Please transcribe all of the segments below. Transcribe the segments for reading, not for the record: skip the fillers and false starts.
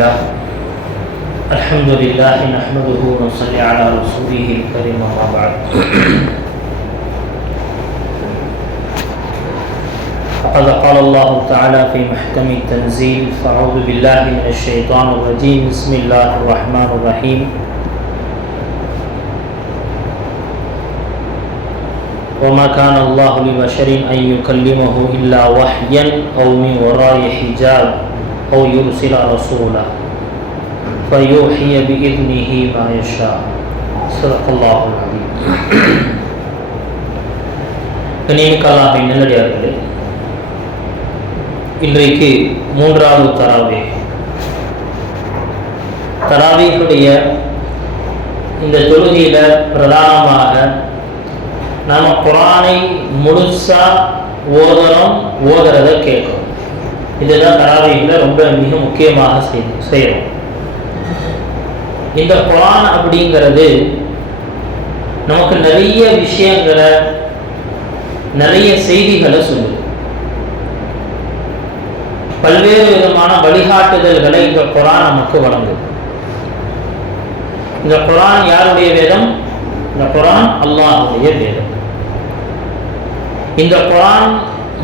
لله الحمد لله نحمده ونصلي على رسوله الكريم أما بعد فقد قال الله تعالى في محكم التنزيل فأعوذ بالله من الشيطان الرجيم بسم الله الرحمن الرحيم وما كان الله لبشر أن يكلمه إلا وحيا أو من وراء حجاب أو يرسل رسولا فيوحي بإذنه ما يشاء صدق الله العظيم. கண்ணியமிக்க அல்லாஹ்வின் நல்லடியார்களே, இன்றைக்கு மூன்றாவது தராவீஹுடைய இந்த தொழுகையில பிரதானமாக நாம குர்ஆனை முழுசா ஓதுறத கேட்கணும். இதுதான் தராவீஹ்ல ரொம்ப மிக முக்கியமாக செய்யணும். இந்த குர்ஆன் அப்படிங்கிறது நமக்கு நிறைய விஷயங்களை, நிறைய செய்திகளை சொல்லுது. பல்வேறு விதமான வழிகாட்டுதல்களை இந்த குர்ஆன் நமக்கு வழங்குது. இந்த குர்ஆன் யாருடைய வேதம்? இந்த குர்ஆன் அல்லாஹ்வுடைய வேதம். இந்த குர்ஆன்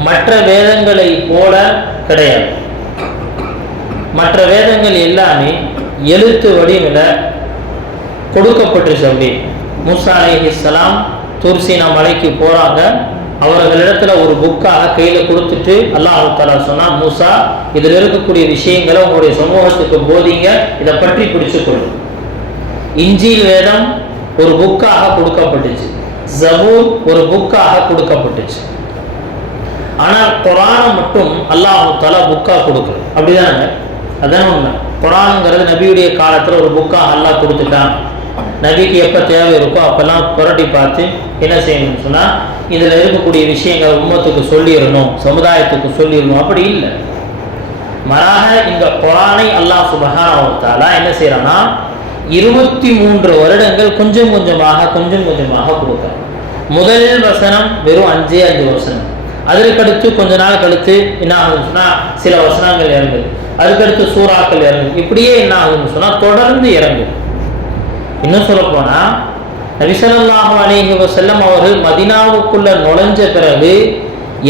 மற்ற வேதங்களை போல கிடையாது. மற்ற வேதங்கள் எல்லாமே எழுத்து வடிவில் கொடுக்கப்பட்டுச்சு. அப்படி மூசா அலைஹிஸ்ஸலாம் தூர்சீனா மலைக்கு போறாங்க. அவர்களிடத்துல ஒரு புக்காக கையில கொடுத்துட்டு அல்லாஹ் தஆலா சொன்னா, மூசா இதில் இருக்கக்கூடிய விஷயங்களை உங்களுடைய சமூகத்துக்கு போதிங்க, இதை பற்றி பிடிச்சுக்கொள்ளும். இன்ஜீல் வேதம் ஒரு புக்காக கொடுக்கப்பட்டுச்சு, ஜபூர் ஒரு புக்காக கொடுக்கப்பட்டுச்சு. ஆனால் குர்ஆனை மட்டும் அல்லாஹ் தஆலா புக்கா கொடுக்கல. அப்படிதானே? அதான உண்மை. குர்ஆன்ங்கிறது நபியுடைய காலத்துல ஒரு புக்காக அல்லாஹ் கொடுத்துட்டான். நபிக்கு எப்ப தேவை இருக்கோ அப்பெல்லாம் புரட்டி பார்த்து என்ன செய்யணும்னு சொன்னா, இதுல இருக்கக்கூடிய விஷயங்கள் உம்மத்துக்கு சொல்லிடணும், சமுதாயத்துக்கு சொல்லிடணும். அப்படி இல்லை. மாறாக இந்த குர்ஆனை அல்லாஹ் சுப்ஹானஹு வ தஆலா என்ன செய்யறான்னா, 23 வருடங்கள் கொஞ்சம் கொஞ்சமாக கொடுக்கிறான். முதல் வசனம் வெறும் 5 வசனம். அதற்கடுத்து கொஞ்ச நாள் கழித்து என்ன ஆகுதுன்னு சொன்னா சில வசனங்கள் இறங்குது. அதுக்கடுத்து சூறாக்கள் இறங்குது. இப்படியே என்ன ஆகுதுன்னு சொன்னா தொடர்ந்து இறங்குது. இன்னும் சொல்ல போனா நபி ஸல்லல்லாஹு அலைஹி வஸல்லம் அவர்கள் மதீனாவுக்குள்ள நுழைஞ்ச பிறகு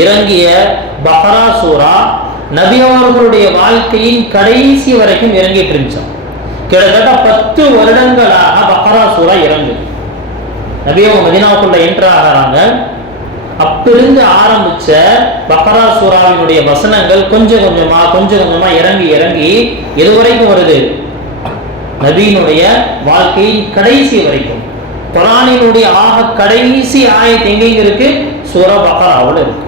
இறங்கிய பக்ரா சூரா நபி அவர்களுடைய வாழ்க்கையின் கடைசி வரைக்கும் இறங்கிட்டு இருந்துச்சாம். கிட்டத்தட்ட 10 வருடங்களாக பக்ரா சூரா இறங்குது. நபி அவங்க மதீனாவுக்குள்ள என்டர் ஆகிறாங்க. அப்பிருந்து ஆரம்பிச்ச பக்ரா சூராவினுடைய வசனங்கள் கொஞ்சம் கொஞ்சமா இறங்கி எதுவரைக்கும் வருது? நபியினுடைய வாழ்க்கையின் கடைசி வரைக்கும். குர்ஆனினுடைய ஆக கடைசி ஆயத் எங்கேயும் இருக்கு? சூரா பக்ராவுல இருக்கு.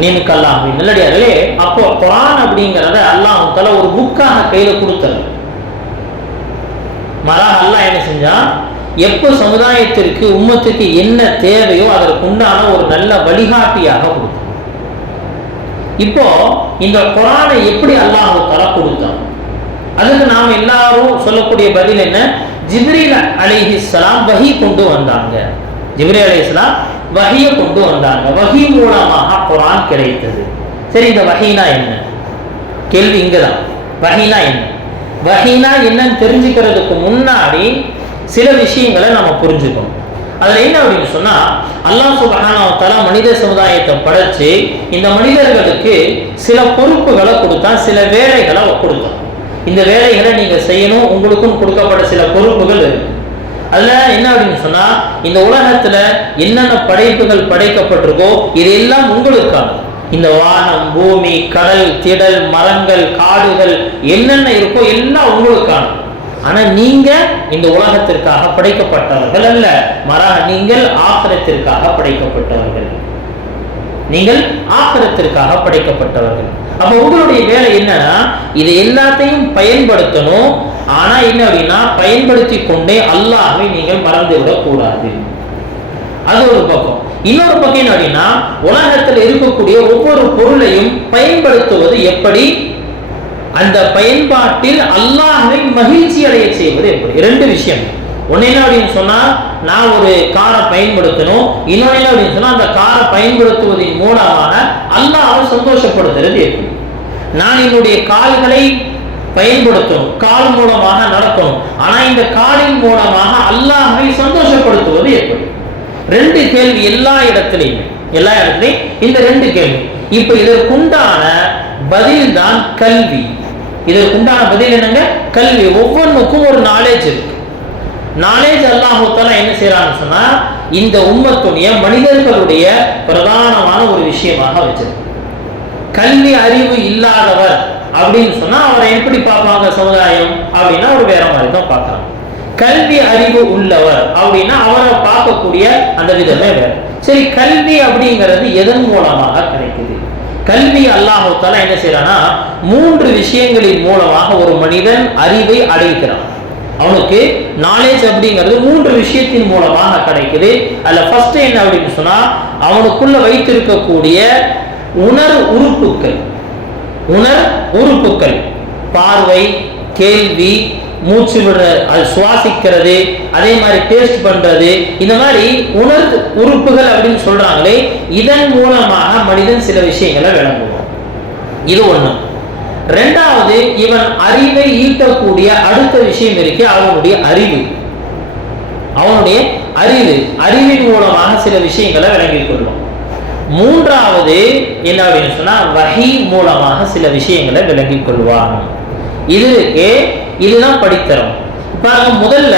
நியமிக்க அல்லாஹ்வின் நல்லடியார்களே, அப்போ குர்ஆன் அப்படிங்கிறத அல்லாஹ் தஆலா ஒரு புக்காக கையில கொடுத்தாரு. மாறாக அல்லாஹ் என்ன செஞ்சான், எப்போ சமுதாயத்திற்கு உம்மத்துக்கு என்ன தேவையோ அதற்கு உண்டான ஒரு நல்ல வழிகாட்டியாக கொடுத்தான். இப்போ இந்த குர்ஆனை எப்படி அல்லாஹ் தஆலா கொடுத்தான்? அதுக்கு நாம் எல்லாரும் சொல்லக்கூடிய பதில் என்ன? ஜிப்ரீல் அலைஹிஸ்ஸலாம் வஹி கொண்டு வந்தாங்க. ஜிப்ரீல் அலைஹிஸ்ஸலாம் வஹியை கொண்டு வந்தாங்க. வஹி மூலமாக குர்ஆன் கிடைத்தது. சரி, இந்த வஹீனா என்ன? கேள்வி இங்கதான். வஹீனா என்ன? வஹீனா என்னன்னு தெரிஞ்சுக்கிறதுக்கு முன்னாடி சில விஷயங்களை நம்ம புரிஞ்சுக்கணும். அதுல என்ன அப்படின்னு சொன்னா, அல்லாஹ் சுப்ஹானஹு வ தஆலா மனித சமுதாயத்தை படைச்சு இந்த மனிதர்களுக்கு சில பொறுப்புகளை கொடுத்தான், சில வேலைகளை கொடுத்தான். இந்த வேலைகளை நீங்க செய்யணும், உங்களுக்கும் கொடுக்கப்பட்ட சில பொறுப்புகள் இருக்கு. அதுல என்ன அப்படின்னு சொன்னா, இந்த உலகத்துல என்னென்ன படைப்புகள் படைக்கப்பட்டிருக்கோ இது எல்லாம் உங்களுக்கானது. இந்த வானம், பூமி, கடல், திடல், மரங்கள், காடுகள் என்னென்ன இருக்கோ எல்லாம் உங்களுக்கானது. ஆனா நீங்க இந்த உலகத்திற்காக படைக்கப்பட்டவர்கள் அல்ல, மாறாக நீங்கள் ஆখিরাத்திற்காக படைக்கப்பட்டவர்கள். நீங்கள் ஆখিরাத்திற்காக படைக்கப்பட்டவர்கள். அப்ப உங்களுடைய வேலை என்னன்னா, இது எல்லாத்தையும் பயன்படுத்தணும். ஆனா என்ன அப்படின்னா, பயன்படுத்தி கொண்டே அல்லாஹ்வை நீங்கள் மறந்து விடக் கூடாது. அது ஒரு பக்கம். இன்னொரு பக்கம் என்ன அப்படின்னா, உலகத்தில் இருக்கக்கூடிய ஒவ்வொரு பொருளையும் பயன்படுத்துவது எப்படி, அந்த பயன்பாட்டில் அல்லாஹ்வை மகிழ்ச்சி அடைய செய்வது எப்படி. 2 விஷயம். ஒன்னு என்ன அப்படின்னு சொன்னா, நான் ஒரு காரை பயன்படுத்தணும். இன்னொன்னு என்ன அப்படின்னு சொன்னா, அந்த காரை பயன்படுத்துவதன் மூலமாக அல்லாஹ்வை சந்தோஷப்படுத்துறது எப்படி. நான் என்னுடைய கால்களை பயன்படுத்தணும், கால் மூலமாக நடக்கணும். ஆனா இந்த காலின் மூலமாக அல்லாஹ்வை சந்தோஷப்படுத்துவது எப்படி? ரெண்டு கேள்வி எல்லா இடத்திலையும் இந்த ரெண்டு கேள்வி. இப்ப இதற்குண்டான பதில் தான் கல்வி. இதற்குண்டான பதில் என்னங்க? கல்வி. ஒவ்வொன்றுக்கும் ஒரு நாலேஜ் இருக்கு. நாலேஜ் அல்லாஹ் தஆலா என்ன செய்யறான்னு சொன்னா இந்த உம்மத்துடைய மனிதர்களுடைய பிரதானமான ஒரு விஷயமாக வச்சிருக்கு. கல்வி அறிவு இல்லாதவர் அப்படின்னு சொன்னா அவரை எப்படி பார்ப்பாங்க சமுதாயம் அப்படின்னா ஒரு வேற மாதிரி தான் பார்க்கறாங்க. கல்வி அறிவு உள்ளவர் அப்படின்னா அவரை பார்க்கக்கூடிய அந்த விதமே வேற. சரி, கல்வி அப்படிங்கிறது எதன் மூலமாக கிடைக்குது? கல்வி அல்லாஹ் தஆலா என்ன செய்யறானா 3 விஷயங்களின் மூலமாக ஒரு மனிதன் அறிவை அடைகிறான். அவனுக்கு நாலேஜ் அப்படிங்கிறது 3 விஷயத்தின் மூலமாக கிடைக்குது. அதுல ஃபர்ஸ்ட் என்ன அப்படின்னு சொன்னா அவனுக்குள்ள வைத்திருக்கக்கூடிய உணர் உறுப்புகள், பார்வை, கேள்வி, மூச்சு விட அது சுவாசிக்கிறது, அதே மாதிரி டேஸ்ட் பண்றது, இந்த மாதிரி உணர் உறுப்புகள் அப்படின்னு சொல்றாங்களே, இதன் மூலமாக மனிதன் சில விஷயங்களை விளங்குவான். இது ஒண்ணு. ரெண்டாவது, இவன் அறிவை ஈட்டக்கூடிய அடுத்த விஷயம் இருக்கு, அவனுடைய அறிவின் மூலமாக சில விஷயங்களை விளங்கிக் கொள்வான். மூன்றாவது என்ன அப்படின்னு சொன்னா வஹி மூலமாக சில விஷயங்களை விளங்கிக் கொள்வான். இதுதான் படித்தரம். பாருங்க, முதல்ல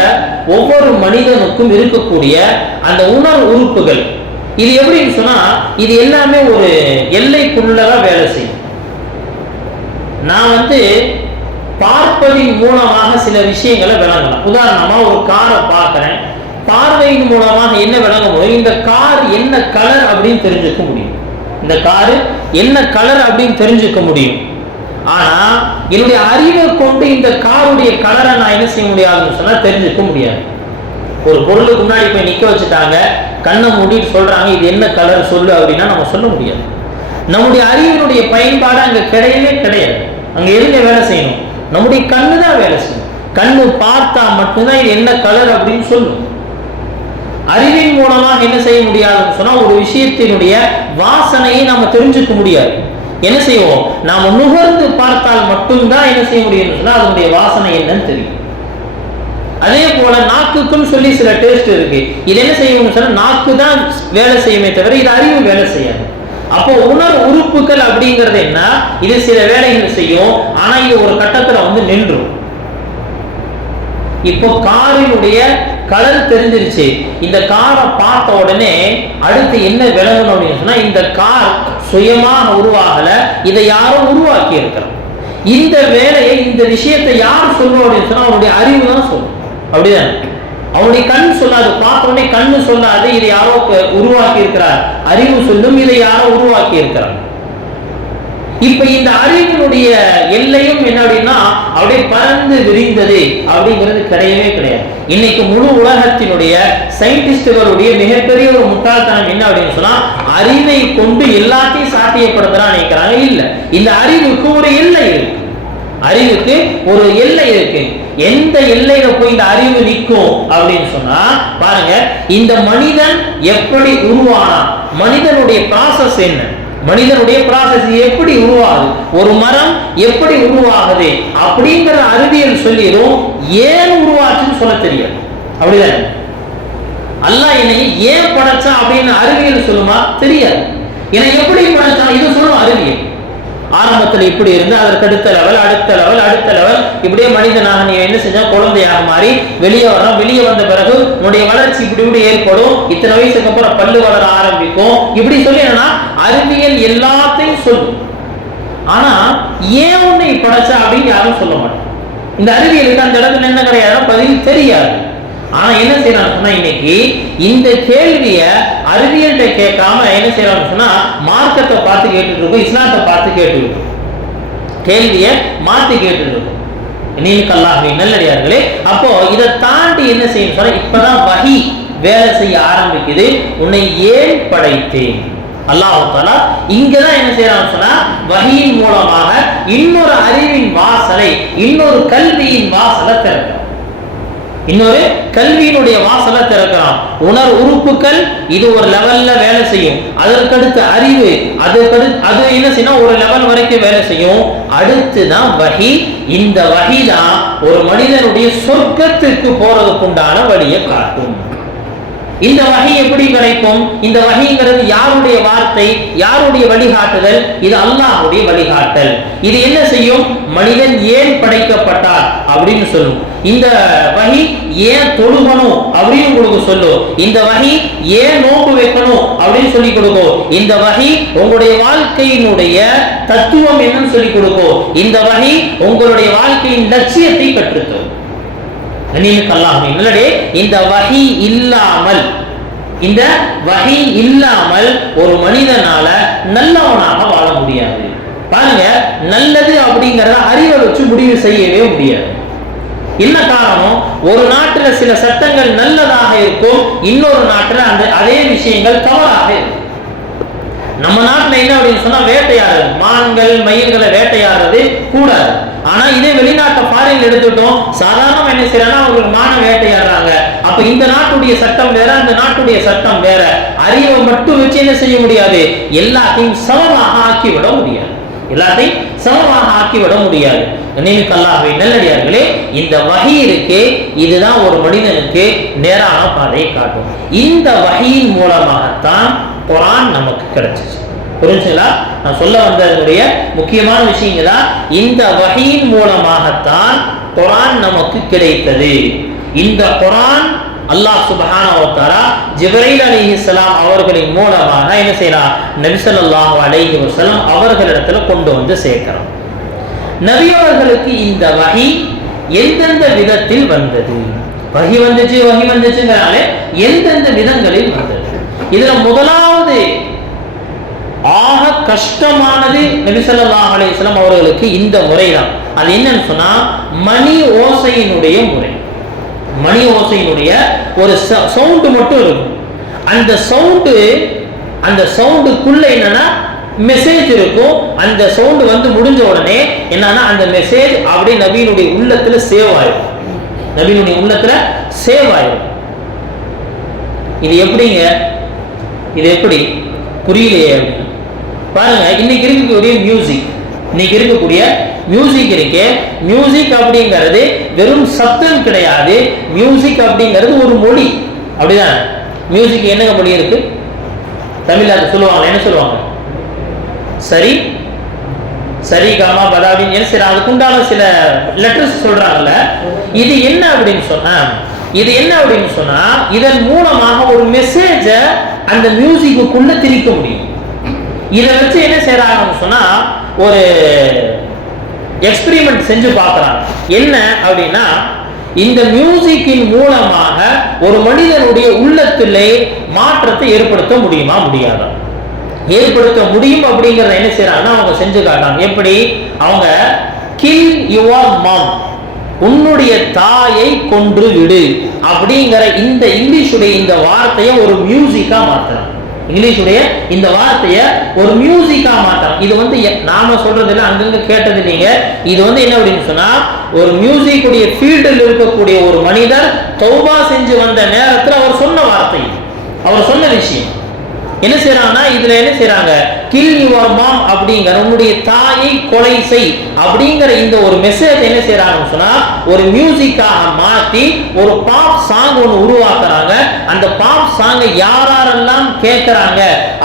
ஒவ்வொரு மனிதனுக்கும் இருக்கக்கூடிய அந்த உணர் உறுப்புகள் இது எப்படின்னு சொன்னா இது எல்லாமே ஒரு எல்லைக்குள்ளதான் வேலை செய்யும். நான் பார்ப்பதின் மூலமாக சில விஷயங்களை விளங்கலாம். உதாரணமா ஒரு காரை பார்க்கிறேன், பார்வையின் மூலமாக என்ன விளங்க முடியும்? இந்த கார் என்ன கலர் அப்படின்னு தெரிஞ்சுக்க முடியும். இந்த காரு என்ன கலர் அப்படின்னு தெரிஞ்சுக்க முடியும். ஆனா என்னுடைய அறிவை கொண்டு இந்த காருடைய கலரை நான் என்ன செய்ய முடியாதுன்னு சொன்னா தெரிஞ்சுக்க முடியாது. ஒரு பொருளுக்கு முன்னாடி போய் நிக்க வச்சுட்டாங்க, கண்ணை மூடிட்டு சொல்றாங்க இது என்ன கலர் சொல்லு அப்படின்னா நம்ம சொல்ல முடியாது. நம்முடைய அறிவினுடைய பயன்பாடு அங்க கிடையாது. அங்க எதுங்க வேலை செய்யணும்? நம்முடைய கண்ணு தான் வேலை செய்யணும். கண்ணு பார்த்தா மட்டும்தான் இது என்ன கலர் அப்படின்னு சொல்லும். அறிவின் மூலமாக என்ன செய்ய முடியாதுன்னு சொன்னா ஒரு விஷயத்தினுடைய வாசனையை நாம தெரிஞ்சுக்க முடியாது. என்ன செய்வோம்? நாம நுகர்ந்து பார்த்தால் மட்டும்தான் என்ன செய்ய முடியும் சொன்னா அதனுடைய வாசனை என்னன்னு தெரியும். அதே போல நாக்குக்கும் சொல்லி சில டேஸ்ட் இருக்கு. இது என்ன செய்யணும்னு சொன்னா நாக்கு தான் வேலை செய்யுமே தவிர இது அறிவு வேலை செய்யாது. அப்போ உணர் உறுப்புகள் அப்படிங்கிறது என்ன? இது சில வேலைகள் செய்யும், ஆனா இது ஒரு கட்டத்துல நின்றும். இப்போ காரினுடைய கலர் தெரிஞ்சிருச்சு, இந்த காரை பார்த்த உடனே அடுத்து என்ன விளங்கணும் அப்படின்னு சொன்னா இந்த கார் சுயமாக உருவாகல, இதை யாரும் உருவாக்கி இருக்கிறோம். இந்த வேலையை இந்த விஷயத்தை யார் சொல்லுவோம் அப்படின்னு சொன்னா அவனுடைய அறிவு தான் சொல்லும். அப்படிதான், அவனுடைய கண் சொல்லாது, பார்த்த உடனே கண்ணு சொல்லாது இதை யாரோ உருவாக்கி இருக்கிறார், அறிவு சொல்லும் இதை யாரோ உருவாக்கி இருக்கிறார். இப்ப இந்த அறிவினுடைய எல்லையும் என்ன அப்படின்னா அப்படியே பறந்து விரிந்தது அப்படிங்கிறது கிடையாது. இன்னைக்கு முழு உலகத்தினுடைய சயின்டிஸ்டுகளுடைய மிகப்பெரிய ஒரு முட்டாள்தனம் என்ன அப்படின்னு சொன்னா அறிவை கொண்டு எல்லாத்தையும் சாத்தியப்படுத்தலாம் நினைக்கிறாங்க. இல்ல, இந்த அறிவுக்கு ஒரு எல்லை இருக்கு. எந்த எல்லையில போய் இந்த அறிவு நிற்கும் அப்படின்னு சொன்னா பாருங்க, இந்த மனிதன் எப்படி உருவானா, மனிதனுடைய ப்ராசஸ் என்ன, மனிதனுடைய ப்ராசஸ் எப்படி உருவாகுது, ஒரு மரம் எப்படி உருவாகுது அப்படிங்கிற அறிவியல் சொல்லிடும். ஏன் உருவாச்சுன்னு சொல்ல தெரியாது. அப்படிதான் அல்லாஹ் என்னை ஏன் படைச்சா அப்படின்னு அறிவியல் சொல்லுமா? தெரியாது. என்னை எப்படி படைச்சா இது சொல்லும் அறிவியல். ஆரம்பத்தில் இப்படி இருந்து அதற்கு அடுத்த லெவல் இப்படியே மனிதனாக நீ என்ன செஞ்சா குழந்தையாக மாறி வெளியே வரோம். வெளியே வந்த பிறகு உன்னுடைய வளர்ச்சி இப்படி ஏற்படும், இத்தனை வயசுக்கு அப்புறம் பல்லு வளர ஆரம்பிக்கும், இப்படி சொல்லி என்னன்னா அறிவியல் எல்லாத்தையும் சொல்லும். ஆனா ஏன் உன்னை படைச்சா அப்படின்னு யாரும் சொல்ல மாட்டோம். இந்த அறிவியலுக்கு அந்த இடத்துல என்ன கிடையாது, பதில் தெரியாது. ஆனா என்ன செய்யறாங்க இன்னைக்கு இந்த கேள்விய அறிவியல்கிட்ட கேட்காம என்ன செய்யறாங்க சொன்னா மார்க்கத்தை பார்த்து கேட்டுட்டு இருக்கோம், இஸ்லாத்தை பார்த்து கேட்டு இருக்கோம், கேள்விய மாத்தி கேட்டு இருக்கோம். நீக்கல்லாஹ்வின் நல்லடியார்களே, அப்போ இதை தாண்டி என்ன செய்யணும் சொன்னா இப்பதான் வஹி வேலை செய்ய ஆரம்பிக்குது. உன்னை ஏன் படைத்தேன்? அல்லாஹ் தஆலா இங்கதான் என்ன செய்யறான்னு சொன்னா வஹியின் மூலமாக இன்னொரு அறிவின் வாசலை, இன்னொரு கல்வியின் வாசலை திறக்கிறார். இன்னொரு கல்வியினுடைய வாசலை திறக்கிறான். உறுப்புகள் இது ஒரு லெவல்ல வேலை செய்யும். அதற்கடுத்து அறிவு, அது என்ன செய்யணும், ஒரு லெவல் வரைக்கும் வேலை செய்யும். அடுத்துதான் வஹி. இந்த வஹி தான் ஒரு மனிதனுடைய சொர்க்கத்திற்கு போறதுக்குண்டான வழியை காட்டும். இந்த வஹி எப்படி கிடைக்கும்? இந்த வஹிங்கிறது யாருடைய வார்த்தை, யாருடைய வழிகாட்டுதல்? இது அல்லாஹ்வுடைய வழிகாட்டல். இது என்ன செய்யும்? மனிதன் ஏன் படைக்கப்பட்டார் அப்படின்னு சொல்லும். இந்த வஹி ஏன் தொழுகணும் அப்படின்னு உங்களுக்கு சொல்லும். இந்த வஹி ஏன் நோன்பு வைக்கணும் அப்படின்னு சொல்லி கொடுக்கும். இந்த வஹி உங்களுடைய வாழ்க்கையினுடைய தத்துவம் என்னன்னு சொல்லி கொடுக்கும். இந்த வஹி உங்களுடைய வாழ்க்கையின் லட்சியத்தை கற்றுத்தரும். இந்த வஹி இல்லாமல் ஒரு மனிதனால நல்லவனாக வாழ முடியாது. பாருங்க, நல்லது அப்படிங்கறத அறிவை வச்சு முடிவு செய்யவே முடியாது. என்ன காரணம்? ஒரு நாட்டுல சில சட்டங்கள் நல்லதாக இருக்கும், இன்னொரு நாட்டுல அதே விஷயங்கள் தவறாக இருக்கும். நம்ம நாட்டுல என்ன அப்படின்னு சொன்னா வேட்டையாடு, மான்கள் மயில்களை வேட்டையாடுறது கூடாது. ஆனா இதே வெளிநாட்டை ஃபாரின் எடுத்துட்டோம், சாதாரண என்ன செய்யறாங்கன்னா அவங்களுக்கு மான வேட்டையாடுறாங்க. அப்ப இந்த நாட்டுடைய சட்டம் வேற, அந்த நாட்டுடைய சட்டம் வேற. அறிவை மட்டும் வச்சு என்ன செய்ய முடியாது? எல்லாத்தையும் சமமாக ஆக்கிவிட முடியாது. எல்லாத்தையும் சமமாக ஆக்கிவிட முடியாது. அல்லாஹ்வை நல்லடியார்களே, இந்த வஹி இருக்கே, இதுதான் ஒரு மனிதனுக்கு நேரான பாதையை காட்டும். இந்த வஹியின் மூலமாகத்தான் குர்ஆன் நமக்கு கிடைச்சிச்சு. புரிஞ்சுங்களா? நான் சொல்ல வந்ததனுடைய முக்கியமான விஷயங்களா, இந்த வஹியின் மூலமாகத்தான் குர்ஆன் நமக்கு கிடைத்தது. இந்த குர்ஆன் அல்லாஹ் சுப்ஹானஹு வ தஆலா ஜிப்ரீல் அலைஹிஸ்ஸலாம் அவர்களின் மூலமாக என்ன செய்றார்? நபி ஸல்லல்லாஹு அலைஹி வஸல்லம் அவர்களிடத்துல கொண்டு வந்து சேர்க்கிறார். நபி அவர்களுக்கு இந்த வஹி எந்தெந்த விதத்தில் வந்தது? வஹி வந்துச்சுங்கறாலே எந்தெந்த விதங்களில் வந்தது? இதுல முதலாவது ஆக கஷ்டமானது நபி ஸல்லல்லாஹு அலைஹி வஸல்லம் அவர்களுக்கு இந்த முறைதான். அது என்னன்னு சொன்னா மணி ஓசையினுடைய முறை. மணி ஓசையினுடைய ஒரு சவுண்ட் மட்டும் இருக்கும். அந்த சவுண்டுக்குள்ள என்னன்னா மெசேஜ் இருக்கும். அந்த சவுண்ட் வந்து முடிஞ்ச உடனே என்னன்னா அந்த மெசேஜ் அப்படியே நபியினுடைய உள்ளத்துல சேவ் ஆயிடும். நபியினுடைய உள்ளத்துல சேவ் ஆயிடும். இது எப்படிங்க? இது எப்படி புரியலையே? பாருங்க, இன்னைக்கு இருக்கக்கூடிய மியூசிக் இருக்கே, மியூசிக் அப்படிங்கிறது வெறும் சத்தம் கிடையாது. மியூசிக் அப்படிங்கிறது ஒரு மொழி. அப்படிதான். மியூசிக் என்னங்க மொழி இருக்கு? தமிழ்ல அது சொல்லுவாங்க, என்ன சொல்லுவாங்க? சரி சரி காமா பதாபின் என்ன சரி, அதுக்குண்டான சில லெட்டர்ஸ் சொல்றாங்கல்ல. இது என்ன அப்படின்னு சொன்னா இதன் மூலமாக ஒரு மெசேஜ அந்த மியூசிக்குள்ள திணிக்க முடியும். இதை வச்சு என்ன செய்யறாங்கன்னு சொன்னா ஒரு எக்ஸ்பெரிமெண்ட் செஞ்சு பார்க்கறாங்க. என்ன அப்படின்னா, இந்த மியூசிக்கின் மூலமாக ஒரு மனிதனுடைய உள்ளத்திலே மாற்றத்தை ஏற்படுத்த முடியுமா முடியாதா? ஏற்படுத்த முடியும். அப்படிங்கறத என்ன செய்யறாங்கன்னா அவங்க செஞ்சு காட்டாங்க. எப்படி? அவங்க கில் யுவர் மாம், உன்னுடைய தாயை கொன்று விடு அப்படிங்கிற இந்த இங்கிலீஷுடைய இந்த வார்த்தையை ஒரு மியூசிக்கா மாத்துறாங்க. இங்கிலீஷுடைய இந்த வார்த்தையை ஒரு மியூசிக்கா மாத்திரம். இது வந்து நாம சொல்றதுல அங்கங்க கேட்டது நீங்க. இது வந்து என்ன அப்படின்னு சொன்னா ஒரு மியூசிக்குடைய ஃபீல்டில் இருக்கக்கூடிய ஒரு மனிதர் தௌபா செஞ்சு வந்த நேரத்தில் அவர் சொன்ன வார்த்தை, அவர் சொன்ன விஷயம் என்ன செய்யறாங்கன்னா, இதுல என்ன செய்யறாங்க, கில் யுவர் மாம் அப்படிங்கிற உன்னுடைய தாயை கொலை செய் அப்படிங்கிற இந்த ஒரு மெசேஜ் என்ன செய்யறாங்கன்னு சொன்னா ஒரு மியூசிக்காக மாத்தி ஒரு பாப் சாங் ஒன்று உருவாக்குறாங்க. அந்த பாப் சாங்கை யாரெல்லாம் கேட்கறாங்க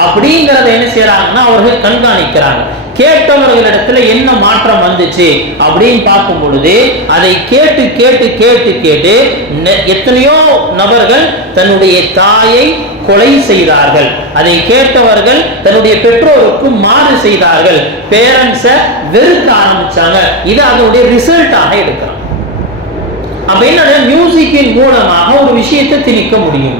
அப்படிங்கறத என்ன செய்யறாங்கன்னா அவர்கள் கண்காணிக்கிறாங்க. கேட்டவர்களிடத்துல என்ன மாற்றம் வந்துச்சு அப்படின்னு பார்க்கும் பொழுது அதை கேட்டு கேட்டு கேட்டு கேட்டு எத்தனையோ நபர்கள் தன்னுடைய தாயை கொலை செய்தார்கள். அதை கேட்டவர்கள் தன்னுடைய பெற்றோருக்கு மாறு செய்தார்கள். பேரண்ட்ஸை வெறுக்க ஆரம்பிச்சாங்க. இது அதனுடைய ரிசல்ட்டாக எடுக்கிறாங்க. அப்ப என்ன, மியூசிக்கின் மூலமாக ஒரு விஷயத்தை திணிக்க முடியும்.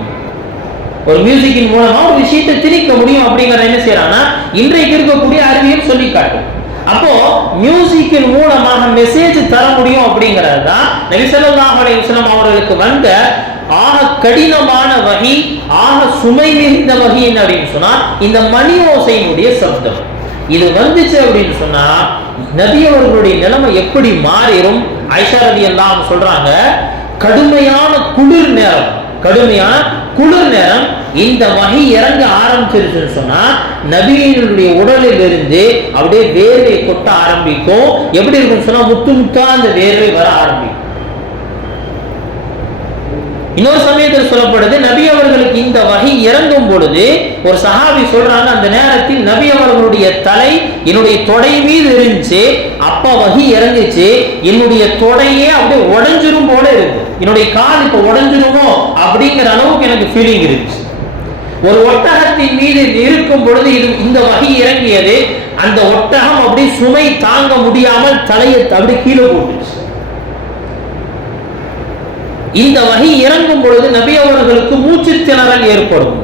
ஒரு மியூசிக்கின் மூலமா ஒரு விஷயத்தை திணிக்க முடியும் அப்படிங்கறத என்ன செய்யறாங்கன்னா இன்றைக்கு இருக்கக்கூடிய அறிவியல் சொல்லி காட்டும். அப்போ மியூசிக்கின் மூலமாக மெசேஜ் தர முடியும் அப்படிங்கிறது தான் நபி ஸல்லல்லாஹு அலைஹி வஸல்லம் அவர்களுக்கு வந்த ஆக கடினமான வகை, ஆக சுமை மிகுந்த வகை என்ன அப்படின்னு சொன்னா இந்த மணி ஓசையினுடைய சப்தம். இது வந்துச்சு அப்படின்னு சொன்னா நபி அவர்களுடைய நிலைமை எப்படி மாறிடும்? ஆயிஷா ரலியல்லாஹு சொல்றாங்க, கடுமையான குளிர் நேரம், கடுமையான குளிர் நேரம் இந்த வகை இறங்க ஆரம்பிச்சிருச்சுன்னு சொன்னா நபியினுடைய உடலில் இருந்து அப்படியே வேர்வை கொட்ட ஆரம்பிக்கும். எப்படி இருக்குன்னு சொன்னா முத்து முத்தா அந்த வேர்வை வர ஆரம்பிக்கும். இன்னொரு சமயத்தில் சொல்லப்படுது, நபி அவர்களுக்கு இந்த வகை இறங்கும் பொழுது ஒரு சஹாபி சொல்றாங்க, அந்த நேரத்தில் நபி அவர்களுடைய தலை என்னுடைய தொடை மீது இருந்துச்சு. அப்ப வகை இறங்குச்சு, என்னுடைய தொடையே அப்படியே உடஞ்சிரும் போல இருக்கு, என்னுடைய கால் இப்ப உடஞ்சிருமோ அப்படிங்கிற அளவுக்கு எனக்கு ஃபீலிங் இருந்துச்சு. ஒரு ஒட்டகத்தின் மீது இருக்கும் பொழுது இந்த வகை இறங்கியது, அந்த ஒட்டகம் அப்படி சுமை தாங்க முடியாமல் தலையை அப்படி கீழே போட்டுச்சு. இந்த வகை இறங்கும் பொழுது நபி அவர்களுக்கு மூச்சு திணறல் ஏற்படும்.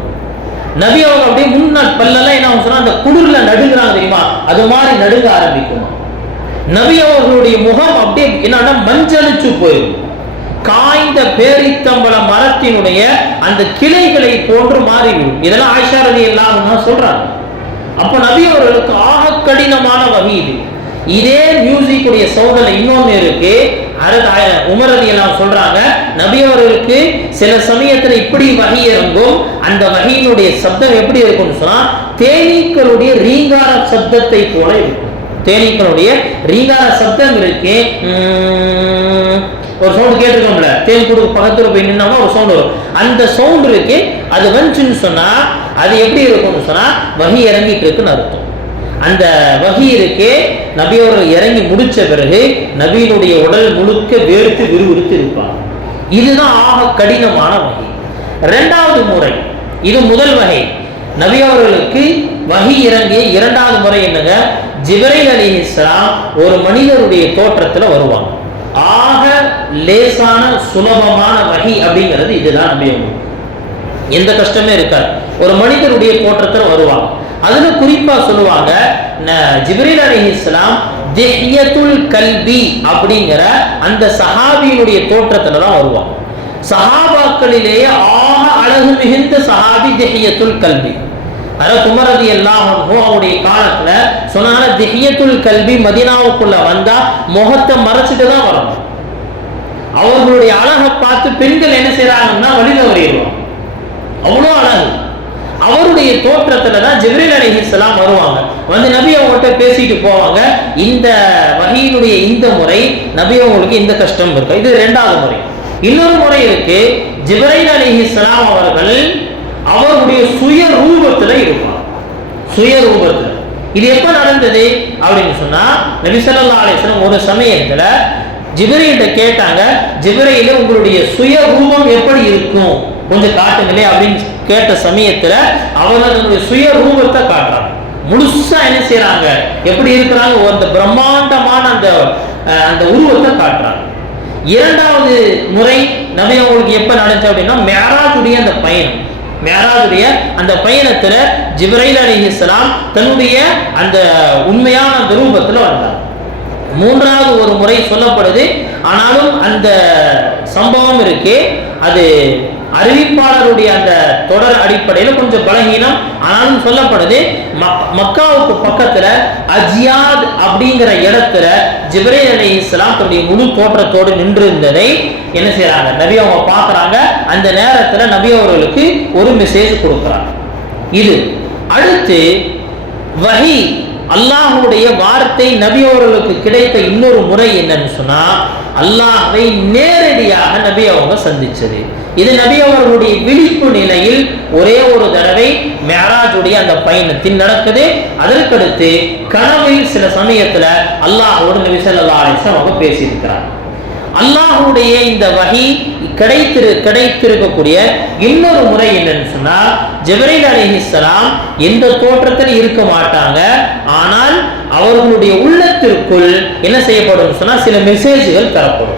நபி அவர்கள் அப்படியே முன்னாள் பல்லெல்லாம் என்ன சொன்னா அந்த குளிர்ல நடுங்கிறாங்க தெரியுமா, அது மாதிரி நடுங்க ஆரம்பிக்கும். நபி அவர்களுடைய முகம் அப்படியே என்னன்னா மஞ்சளிச்சு போயிடும். காய்ந்த பேரித்தம்பள மரத்தினுடைய அந்த கிளைகளை போன்று மாறிவிடும். இதெல்லாம் ஆயிஷா ரலியல்லாஹு சொல்றாங்க. அப்ப நபி அவர்களுக்கு ஆக கடினமான வகை இது. இதே மியூசிக் உடைய சவுதல இன்னொன்னு இருக்கு. உமர் ரலியல்லாஹு சொல்றாங்க, நபி அவர்களுக்கு சில சமயத்துல இப்படி வகை இறங்கும். அந்த வகையினுடைய சப்தம் எப்படி இருக்கும்னு சொன்னா தேனீக்களுடைய ரீங்கார சப்தத்தை போல இருக்கும். தேனீக்களுடைய ரீங்கார சப்தம் இருக்கு. ஒரு சவுண்ட் கேட்டிருக்கோம்ல, தேன் கூடு பக்கத்துல போய் நின்னோம்னா ஒரு சவுண்ட் வரும். அந்த சவுண்ட் இருக்கு, அது வந்துச்சுன்னு சொன்னா அது எப்படி இருக்கும்னு சொன்னா வகை இறங்கிட்டு இருக்குன்னு அர்த்தம். அந்த வகை இருக்கே நபி அவர்கள் இறங்கி முடிச்ச பிறகு நபியினுடைய உடல் முழுக்க வேர்த்து விறுவிறுத்து இருப்பார். இதுதான் ஆக கடினமான வகை. இரண்டாவது முறை, இது முதல் வகை. நபி அவர்களுக்கு வகை இறங்கிய இரண்டாவது முறை என்னங்க, ஜிப்ரீல் அலைஹிஸ்ஸலாம் ஒரு மனிதருடைய தோற்றத்துல வருவாங்க. ஆக லேசான சுலபமான வகை அப்படிங்கிறது இதுதான். நபி அவர்கள் எந்த கஷ்டமே இருக்காது, ஒரு மனிதருடைய தோற்றத்துல வருவாங்க. அதுல குறிப்பா சொல்லுவாங்க, ஜிப்ரீல் அலைஹிஸ்ஸலாம் திஹ்யத்துல் கல்பி அப்படிங்கிற அந்த சஹாபியினுடைய தோற்றத்துல தான் வருவாங்க. சஹாபாக்களிலேயே ஆக அழகு மிகுந்த சஹாபி திஹ்யத்துல் கல்பி. உமர் ரலியல்லாஹு அன்ஹு அவருடைய காலத்துல சொன்னாங்க, திஹ்யத்துல் கல்பி மதீனாவுக்குள்ள வந்தா முகத்தை மறைச்சிட்டு தான் வரணும். அவர்களுடைய அழகை பார்த்து பெண்கள் என்ன செய்யறாங்கன்னா வழியில வரையிடுவாங்க, அவ்வளோ அழகு. அவருடைய தோற்றத்துல தான் ஜிப்ரீல் அலைஹிஸ்ஸலாம் வருவாங்க. வந்து நபி அவங்கள்ட்ட பேசிட்டு போவாங்க. இந்த வகையினுடைய இந்த முறை நபி அவங்களுக்கு இந்த கஷ்டம் இருக்கு. இது இரண்டாவது முறை. இன்னொரு முறை இருக்கு, ஜிப்ரீல் அலைஹிஸ்ஸலாம் அவர்கள் அவருடைய சுய ரூபத்துல இருப்பாங்க. சுய ரூபத்துல. இது எப்ப நடந்தது அப்படின்னு சொன்னா நபி ஸல்லல்லாஹு அலைஹி வஸல்லம் ஒரு சமயத்துல ஜிப்ரீல்கிட்ட கேட்டாங்க, ஜிப்ரீல் உங்களுடைய சுய ரூபம் எப்படி இருக்கும் கொஞ்சம் காட்டுங்களே அப்படின்னு கேட்ட சமயத்துல அவர்களுடைய சுய ரூபத்தை காட்டுறாங்க. முழுசா என்ன செய்யறாங்க, எப்படி இருக்கிறாங்க, அந்த பிரம்மாண்டமான அந்த உருவத்தை காட்டுறாங்க. இரண்டாவது முறை நபி அவங்களுக்கு எப்ப நடந்துச்சு அப்படின்னா மிஅராஜுடைய அந்த பயணம். மிஅராஜுடைய அந்த பயணத்துல ஜிப்ரீல் அலைஹிஸ்ஸலாம் தன்னுடைய அந்த உண்மையான அந்த ரூபத்துல வந்தார். மூன்றாவது ஒரு முறை சொல்லப்படுது, ஆனாலும் அந்த சம்பவம் இருக்கு, அது அறிவிப்பாளருடைய அந்த தொடர் அடிப்படையில் கொஞ்சம் பலகீனம். ஆனாலும் சொல்லப்படுது, மக்காவுக்கு பக்கத்துல அஜியாத் அப்படிங்கிற இடத்துல ஜிப்ரீல் அலைஹிஸ்ஸலாம் தன்னுடைய முழு தோற்றத்தோடு நின்று இருந்ததை என்ன செய்யறாங்க, நபி அவங்க பார்க்கறாங்க. அந்த நேரத்துல நபி அவர்களுக்கு ஒரு மெசேஜ் கொடுக்குறாங்க. இது அடுத்து வஹி அல்லாஹ்வுடைய வார்த்தை நபி அவர்களுக்கு கிடைத்த இன்னொரு முறை என்னன்னு சொன்னா அல்லாஹ்வை நேரடியாக நபி அவங்க சந்திச்சது. இது நபி அவர்களுடைய விழிப்பு நிலையில் ஒரே ஒரு தடவை மிஅராஜுடைய அந்த பயணத்தில் நடக்குது. அதற்கடுத்து கனவில் சில சமயத்துல அல்லாஹ்வோடு நபி ஸல்லல்லாஹு அலைஹி வஸல்லம் அவங்க பேசியிருக்கிறார். அல்லாஹ்வுடைய இந்த வஹி கிடைத்திருக்கக்கூடிய இன்னொரு முறை என்னன்னு சொன்னா ஜிப்ரீல் அலைஹிஸ்ஸலாம் எந்த தோற்றத்தில் இருக்க மாட்டாங்க, ஆனால் அவர்களுடைய உள்ளத்திற்குள் என்ன செய்யப்படும் சொன்னா சில மெசேஜ்கள் தரப்படும்.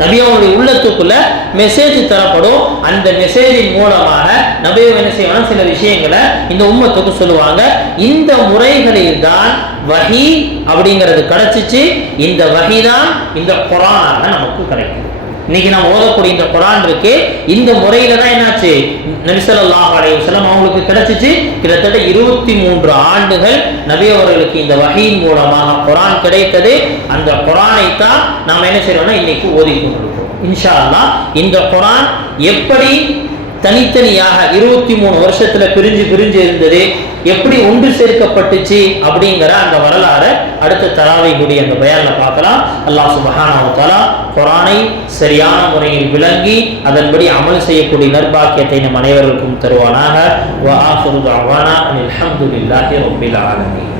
நபி அவங்களுடைய உள்ளத்துக்குள்ள மெசேஜ் தரப்படும். அந்த மெசேஜின் மூலமாக நபி என்ன செய்வாங்க, சில விஷயங்களை இந்த உம்மத்துக்கு சொல்லுவாங்க. இந்த முறைகளில் தான் வஹி அப்படிங்கிறது கிடைச்சிச்சு. இந்த வஹி தான் இந்த குர்ஆனாக நமக்கு கிடைக்கும். இன்னைக்கு நாம் ஓதக்கூடிய இந்த குர்ஆன் இருக்கு, இந்த முறையில தான் என்னாச்சு நபி ஸல்லல்லாஹு அலைஹி வஸல்லம் அவங்களுக்கு கிடைச்சிச்சு. கிட்டத்தட்ட 23 ஆண்டுகள் நபி அவர்களுக்கு இந்த வஹீன் மூலமாக குர்ஆன் கிடைத்தது. அந்த குர்ஆனை தான் நாம் என்ன செய்யறோம்னா இன்னைக்கு ஓதிக்கொண்டிருக்கிறோம். இன்ஷா அல்லாஹ் இந்த குர்ஆன் எப்படி தனித்தனியாக 23 வருஷத்துல பிரிஞ்சு பிரிஞ்சு இருந்தது, எப்படி ஒன்று சேர்க்கப்பட்டுச்சு அப்படிங்கிற அந்த வரலாறு அடுத்த தராவிஹுடைய அந்த பயான்ல பார்க்கலாம். அல்லாஹ் சுப்ஹானஹு வ தஆலா குர்ஆனை சரியான முறையில் விளங்கி அதன்படி அமல் செய்யக்கூடிய நற்பாக்கியத்தை நம் அனைவருக்கும் தருவானாக. வ ஆகிரு தஅவானா அல்ஹம்துலில்லாஹி ரப்பில் ஆலமீன்.